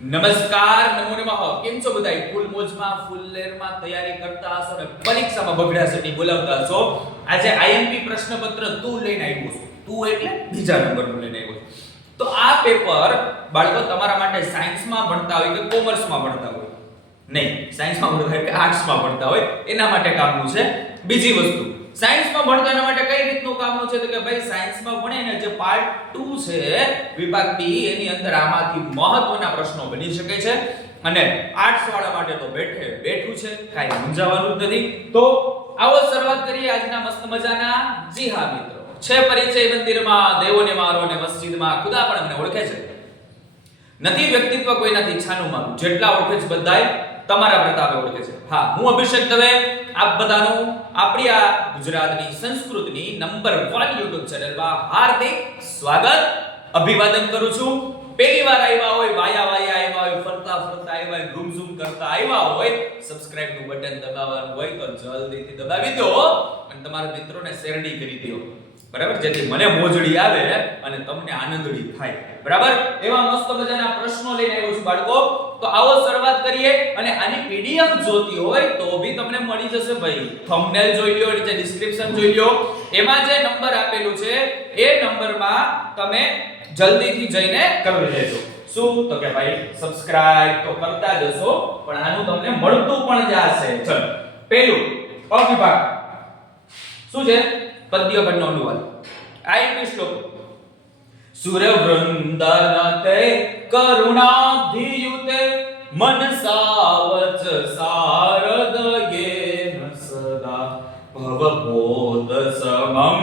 નમસ્કાર, નમો નમઃ. કેમ છો બધાય? ફૂલ મોજમાં, ફૂલ લેરમાં તૈયારી કરતા હશો ને પરીક્ષામાં બગડાસટી બોલાવતા હશો. આજે આઈએમપી પ્રશ્નપત્ર તું લઈને આવ્યો છું. તું એટલે બીજા નંબરનું લઈને આવ્યો છું. તો આ પેપર બાળકો તમારા માટે સાયન્સમાં ભણતા હોય કે કોમર્સમાં ભણતા હોય? નહીં, સાયન્સમાં ભણતા હોય કે આર્ટ્સમાં ભણતા હોય? એના માટે કામનું છે. બીજી વસ્તુ સાયન્સમાં ભણતા એના માટે કઈ રીતનું કામનું છે? તો કે ભાઈ સાયન્સમાં ભણે ને જે પાર્ટ 2 છે, વિભાગ બી એની અંદર આમાંથી મહત્વના પ્રશ્નો બની શકે છે. અને આર્ટ્સ વાળા માટે તો બેઠે બેઠું છે, કાઈ જ નથી. તો આવો શરૂઆત કરીએ આજના મસ્ત મજાના જી હા મિત્રો. છે પરિચય મંદિરમાં, દેવોને મારો અને મસ્જિદમાં. ખુદા પણ મને ઓળખે છે. નથી વ્યક્તિત્વ કોઈનાથી છાનું માનું. જેટલા ઓળખે છે બધાય તમારા પ્રતાપે ઓળખે છે. હા, હું અભિષેક દવે આપ બધાનું આપણી આ ગુજરાતની સંસ્કૃતની નંબર 1 YouTube ચેનલમાં હાર્દિક સ્વાગત. અભિવાદન કરું છું. પહેલી વાર આવ્યા હોય, વાયા વાયા આવ્યા હોય, ફરતા ફરતા આવ્યા હોય, ઝૂમ ઝૂમ કરતા આવ્યા હોય સબસ્ક્રાઇબનું બટન દબાવવાનું હોય તો જલ્દીથી દબાવી દો અને તમારા મિત્રોને શેરડી કરી દો. બરાબર? જેથી મને મોજડી આવે અને તમને આનંદડી થાય. બરાબર? એવા મસ્ત મજાના પ્રશ્નો લઈને આવ્યો છું બાળકો. તો આવો શરૂઆત કરીએ અને આની પીડીએફ જોતી હોય તો બી તમને મળી જશે ભાઈ. થંબનેલ જોઈ લ્યો, નીચે ડિસ્ક્રિપ્શન જોઈ લ્યો. એમાં જે નંબર આપેલું છે, એ નંબરમાં તમે જલ્દીથી જઈને કરી લેજો. શું? તો કે ભાઈ સબસ્ક્રાઇબ તો કરતા જશો, પણ આનું તમને મળતું પણ જશે. ચલો પહેલું અવિભાગ. શું છે? પદ્ય બનનો અનુવાદ. આ એક શ્લોક સુરવૃંદનતે કરુણાધિયુતે મનસાવચ સારદયેન સદા ભવબોધ સમમ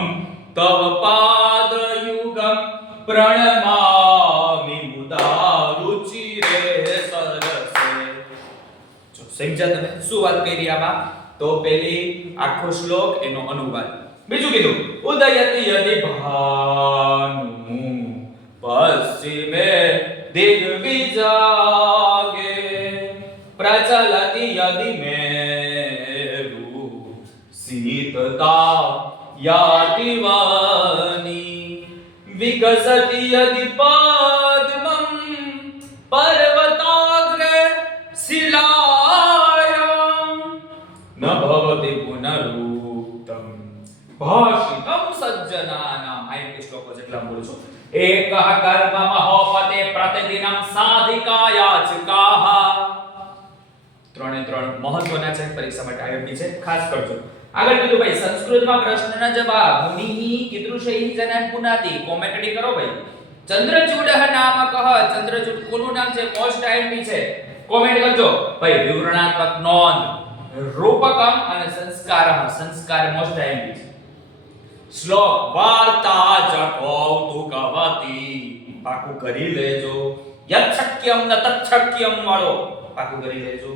તવ પાદયુગમ પ્રણમામિ મુદા રુચિરે સરસે. જો સમજ્યા તમે શું વાત કરી આમાં? તો પેલી આખો શ્લોક એનો અનુવાદ. બીજું કીધું, ઉદયતિ યદિ ભાનુ પશ્ચિમે દિગ્વિજાગે પ્રચલતિ યદિ મેરુ શીતતા યાતિ વાની વિકસતિ યદિ પદ્મં એક બોલું છું. એકઃ કર્મ મહોપતે પ્રતિદિનમ સાધિકાયાચકાહ ત્રણે ત્રણ મહત્વના છે પરીક્ષા માટે આયોજન છે. ખાસ કરજો. આગળ કીધું ભાઈ, સંસ્કૃતમાં પ્રશ્નના જવાબ મુનિહિ કીદૃશૈ, જનાન, પુનાતિ. કોમેન્ટરી કરો ભાઈ. ચંદ્રચૂડઃ નામકઃ, ચંદ્રચૂડ કોનું નામ છે? મોસ્ટ આઈએમપી છે. કોમેન્ટ કરજો. ભાઈ, વિવરણાત્મક નોંધ. રૂપકમ અને સંસ્કારઃ, સંસ્કાર મોસ્ટ આઈએમપી છે. શ્લોક વાર્તા તું કૌતુકવતી પાકું કરી લેજો। યચ્છક્યમ ન તચ્છક્યમ વાળો। પાકું કરી લેજો।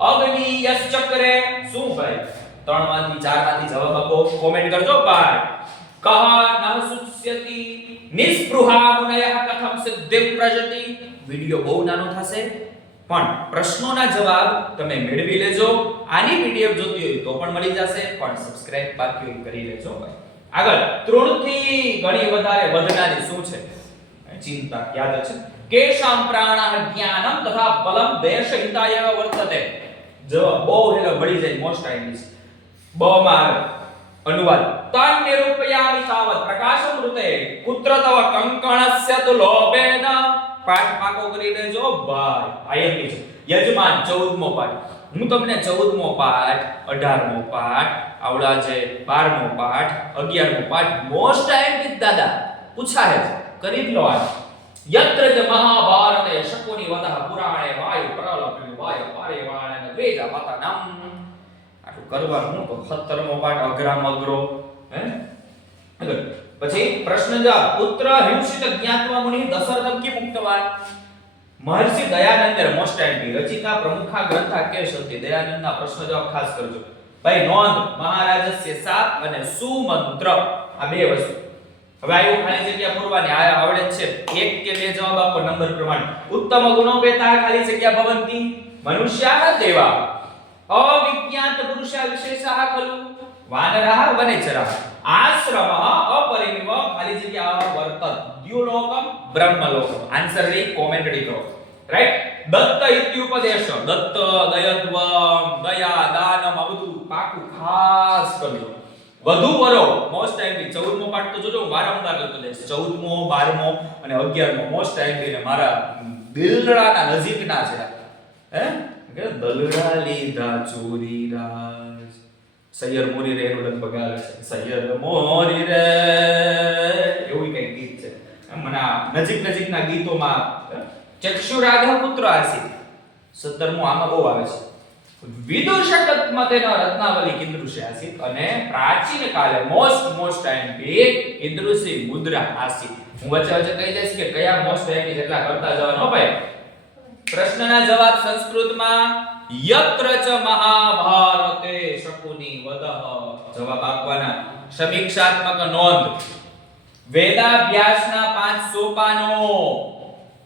અગ્નિ યશ્ચક્રે શું ભાઈ? ત્રણમાંથી ચારમાંથી જવાબ આપો। કોમેન્ટ કરજો ભાઈ। કહ ન સુસ્યતિ નિસ્પૃહા મુનયઃ કથમ સિદ્ધિ પ્રજતિ। વિડિયો બહુ નાનો થશે, પણ પ્રશ્નોના જવાબ તમે મેળવી લેજો। આની પીડીએફ જોતી હોય તો પણ મળી જશે, પણ સબસ્ક્રાઇબ બાકી કરી લેજો ભાઈ। આગળ તૃણથી ઘણી વધારે વધનારી શું છે? ચિંતા, યાદ છે? કેશામ પ્રાણઃ જ્ઞાનમ તથા બલમ દેશ હિતાય વર્તતે. જવાબ બહુ હેલો મળી જાય મોસ્ટ ટાઈમ્સ બ માં અનુવાદ. તન નિરૂપયામિ તાવત પ્રકાશમૃતે પુત્ર તવ કંકણસ્ય તુ લોભેન. પાઠ પાકો કરી દેજો ભાઈ આઈએમપી છે. યજમાન 14મો પાઠ. હું તમને 14મો પાઠ 18મો પાઠ, આવડા છે 12મો પાઠ 11મો પાઠ મોસ્ટ આઈએમપી દાદા, પૂછાય છે કરી જ લો આ યત્ર જ મહાભારતે શકોની વદઃ પુરાણે વાયુ પ્રલપને વાયુ પારે વાણે દ્વેજા નામ આટલું કરવાનું તો 17મો પાઠ અઘરામ અઘરો હે. પછી પ્રશ્ન જવાબ, પુત્ર, હિંસિત જ્ઞાત્વા મુનિ, દશરથમ કી મુક્તવાન? મહર્ષિ દયાનંદ મોસ્ટ એન્ટી રચિતા, પ્રમુખા, ગ્રંથા કે શક્તિ દયાનંદના પ્રશ્ન જવાબ ખાસ કરજો. ભાઈ, નોંધ, મહારાજસ્ય સાપ અને સુમંત્ર, આ બે વસ્તુ. હવે આયુ ખાલી જગ્યા પૂરવાની, આ આવડે છે. એક કે બે જવાબ આપો નંબર પ્રમાણે. ઉત્તમ ગુણોપેતા ખાલી જગ્યા ભવંતી. મનુષ્યા દેવા. અવિજ્ઞાત પુરુષા વિશેષા ખલુ. વાનરઃ વનેચરઃ આશ્રમ અપરિમિવ. ખાલી જગ્યા વર્તન. દ્યુલોકમ બ્રહ્મલોકમ. આન્સર રી કોમેન્ટડી કરો. રાઈટ દત્ત ઇત્યુપદેશ દત્ત દયત્વમ દયા દાનમ આ બધું પાકું ખાસ કરજો વધુ વરો મોસ્ટ ટાઈમ ચૌદમો પાઠ તો જોજો વારંવાર લખતો જાય ચૌદમો બારમો અને અગિયારમો મોસ્ટ ટાઈમ ને મારા દિલડાના નજીકના છે હે દલડા લીધા ચોરી રાજ સૈયર મોરી રે એનું લગભગ આવે છે સૈયર મોરી રે એવું કઈ ગીત છે મને નજીક નજીકના ગીતોમાં ચક્ષુ રાધા પુત્ર આસી સત્તરમું આમાં બહુ આવે છે. વિદુષક મતેનો રત્નાવલી કિન્દ્રુષે આસી અને પ્રાચીન કાલે મોસ્ટ મોસ્ટ ટાઈમ બે કિદૃષી મુદ્રા આસી હું વચ્ચે વચ્ચે કહી દઈશ કે કયા મોસ્ટ ટાઈમ જેટલા કરતા જવાનો ભાઈ. પ્રશ્નના જવાબ સંસ્કૃતમાં, યત્ર ચ મહાભારતે શકુની વદહ. જવાબ આપવાના. સમીક્ષાત્મક નોંધ. વેદાભ્યાસના પાંચ સોપાનો.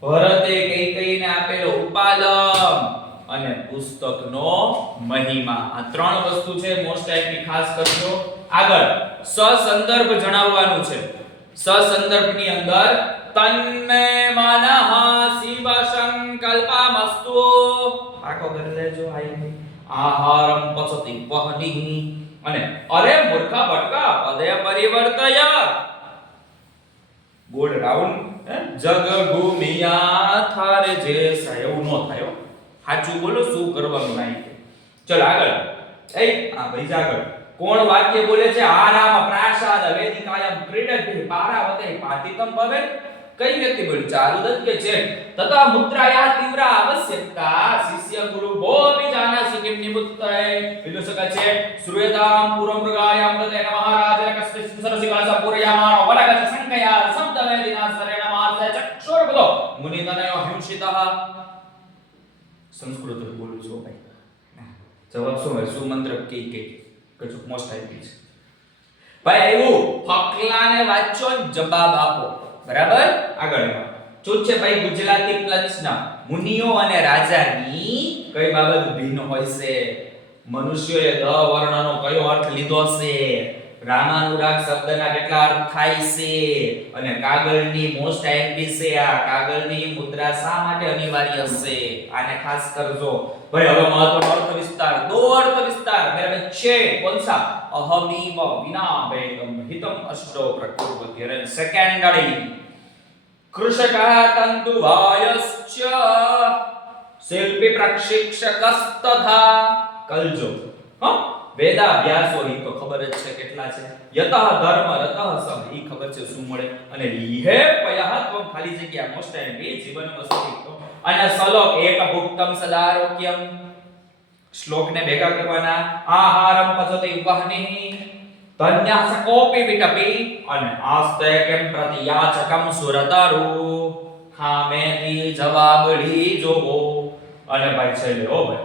ભરતે કૈકેયીને આપેલો ઉપાલમ અને પુસ્તકનો મહિમા. આ ત્રણ વસ્તુ છે મોસ્ટ ટાઈપની ખાસ કરજો. આગળ, સસંદર્ભ જણાવવાનું છે. સસંદર્ભની અંદર, તન્મે મનઃ શિવ સંકલ્પમસ્તુ આખો કરી લેજો આઈ આહારમ પચતિ પહનિ અને, અરે મૂર્ખા ભટકા પદે પરિવર્તય ગોળ રાઉન્ડ. જગ ભૂમિયા થારે જે એવું નો થાય. સાચું બોલો, શું કરવાનું નહીં ચલ આગળ. એ આ ભાઈ આગળ. કોણ વાક્ય બોલે છે? આરામ પ્રાસાદ વેદિકાયમ ક્રીડતિ પારાવતે પાતિતમ ભવે. કઈ વ્યક્તિ બોલ્યું ચારુદત્ત કે છે તથા મુદ્રાયા તીવ્ર આવશ્યકતા. શિષ્ય ગુરુ ભોપી જાનાસી કિમ નિમુત્તય વિદુષક છે, શ્રુયતામ પુરમૃગાયામ મૃગાયામ સંસ્કૃત બોલું છું ભાઈ. જવાબ શું હોય? સુમંત્ર કે કે. કચુક મોસ્ટ આઈપી છે. ભાઈ આવ્યું ફકલાને વાંચો જવાબ આપો. બરાબર? આગળ ચૂત છે ભાઈ ગુજરાતી પ્લસના મુનિઓ અને રાજાની કઈ બાબત ભિન્ન હોય છે? મનુષ્યોએ દ વર્ણનો કયો અર્થ લીધો છે? રામાનુરાગ શબ્દના કેટલા અર્થ થાય છે? અને કાગળની મોસ્ટ એમ્પી છે આ. કાગળની મુદ્રા શા માટે અનિવાર્ય છે? આને ખાસ કરજો. ભાઈ, હવે મહત્વનો અર્થ વિસ્તાર. દો અર્થ વિસ્તાર. મેરે છે કોનસા? અહમીવ વિના વેગમ હિતમ અષ્ટો પ્રકૃતિ સેકન્ડરી કૃષકः તંતુ વાયશ્ચ શિલ્પી પ્રશિક્ષકસ્તથા કલજો. હ? વેદાભ્યાસો ઈ તો ખબર જ છે કેટલા છે. યતઃ ધર્મ, રતઃ સમ ઈ ખબર છે શું મળે? અને લીહે પયહ ત્વમ ખાલી જગ્યા મોસ્ટ એમ બે જીવન વસ્તુ અને સલોક એક ભુક્તમ સદારોગ્યમ. શ્લોકને ભેગા કરવાના. આહારમ પચતિ વહનિ ધન્યાસકોપી વિટપી. અને આસ્તે કેમ પ્રતિયાચકમ સુરતરુ. ખામેથી જવાબડી જોવો અને ભાઈ છે હો ભાઈ.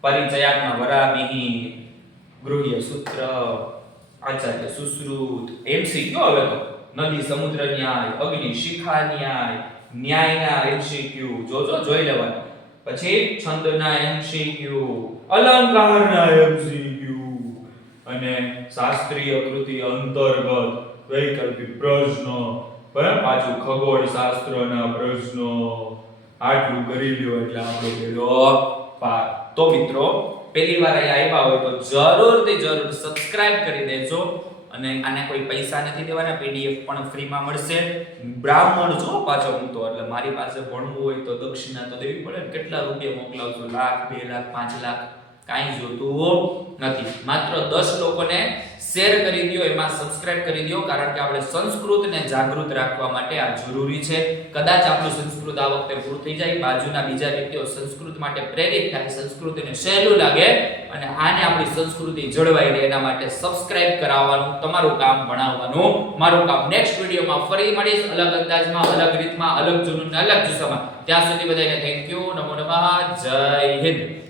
પરિચયાત્મા વરામિહિ. ગૃહ્ય સૂત્ર, આચાર્ય સુશ્રુત એમસીક્યુ હવે તો નદી, સમુદ્ર ન્યાય, અગ્નિ, શિખા ન્યાય, ન્યાયના એમસીક્યુ. જોજો, જોઈ લેવાનું. પછી છંદના એમસીક્યુ, અલંકારના એમસીક્યુ અને શાસ્ત્રીય કૃતિ અંતર્ગત વૈકલ્પિક પ્રશ્નો. બરાબર? પાછું ખગોળ શાસ્ત્રના પ્રશ્નો. આટલું કરી લ્યો એટલે આપણો પેલો પાર તો મિત્રો પહેલી વાર અહીંયા આવ્યા હોય તો જરૂરથી જરૂર સબસ્ક્રાઇબ કરી દેજો અને આને કોઈ પૈસા નથી દેવાના પીડીએફ પણ ફ્રીમાં મળશે. બ્રાહ્મણ છો પાછો હું તો, એટલે મારી પાસે ભણવું હોય તો દક્ષિણા તો દેવી પડે કેટલા રૂપિયા મોકલાવશો? લાખ, બે લાખ, પાંચ લાખ? કાંઈ જોતું નથી. માત્ર દસ લોકોને શેર કરી દો એમાં સબસ્ક્રાઇબ કરી દો કારણ કે આપણે સંસ્કૃતને જાગૃત રાખવા માટે આ જરૂરી છે. કદાચ આપણું સંસ્કૃત આ વખતે પૂરું થઈ જાય, બાજુના બીજા વ્યક્તિઓ સંસ્કૃત માટે પ્રેરિત થાય, સંસ્કૃતિને સહેલું લાગે, અને આને આપણી સંસ્કૃતિ જળવાઈ રહે, એના માટે સબસ્ક્રાઇબ કરાવવાનું, તમારું કામ ભણાવવાનું. મારું કામ નેક્સ્ટ વિડીયોમાં ફરી મળીશ, અલગ અંદાજમાં, અલગ રીતમાં, અલગ જુનૂન અલગ જુસ્સામાં. ત્યાં સુધી બધાને થેન્ક યુ નમો નમઃ, જય હિન્દ.